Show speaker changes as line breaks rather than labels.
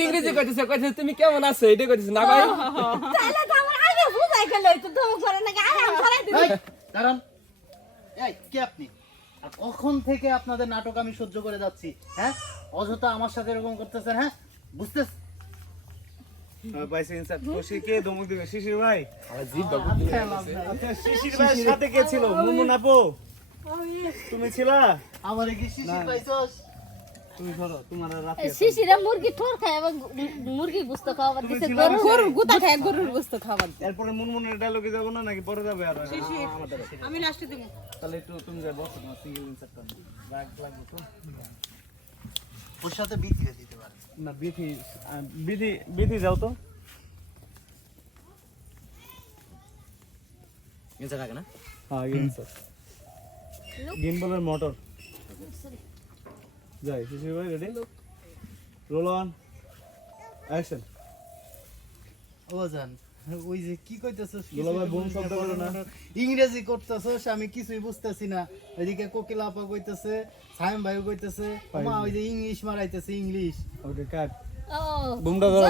ইংরেজি কইতেছে কইতেছে তুমি কেমন আছো? এটা কইতেছে না ভাই।
তাহলে তো আমার আগে বুঝাই গেল তো ধমক করে নাকি আরাম ধরাই দিবি।
এই, দাঁড়ান। এই কে আপনি? কখন থেকে আপনাদের নাটক আমি সহ্য করে যাচ্ছি হ্যাঁ? অযথা আমার সাথে এরকম করতেছেন হ্যাঁ? বুঝতে
পাইছি স্যার খুশি কে ধমক দিবে? শিশির ভাই।
আমার জিভ বাবু
আচ্ছা শিশির ভাইয়ের সাথে কে ছিল? মুনমুন আপু। তুমি ছিলা?
আমার কি শিশির
না।
পাইছস?
শিশিরা মুরগি ঠোর খায় এবং মুরগি গুস্ত খাওয়াবার দিছে
ছিলা
গরু গরুর গুতা খায় গরুর গুস্ত খাবার
এরপরে মুনমুনের ডায়লগে যাব না নাকি পরে যাবে আর
আমি লাস্টে দেবো।
তাহলে একটু তুমি যাই বসো না সিঙ্গেল ইনসার্টটা রাগ লাগবে তো?
ওর সাথে বিথিয়ে দিতে পারে।
না বিধি আহ, বিধি বিধি যাও তো।
ইনসা থাকে না?
হ্যাঁ ইনসার্ট গিম্বলের মোটর যাই শিশির ভাই রেডি রোল অন অ্যাকশন
ও জান ওই যে কি কইতেছস
দুলাভাই বোন শব্দ করো না।
ইংরেজি করতেছস আমি কিছুই বুঝতেছি না। এদিকে কোকিল আপা কইতেছে সাইম ভাই কইতেছে মা ওই যে ইংলিশ মারাইতেছে ইংলিশ।
ওকে কাট
ও
বুমটা ধরো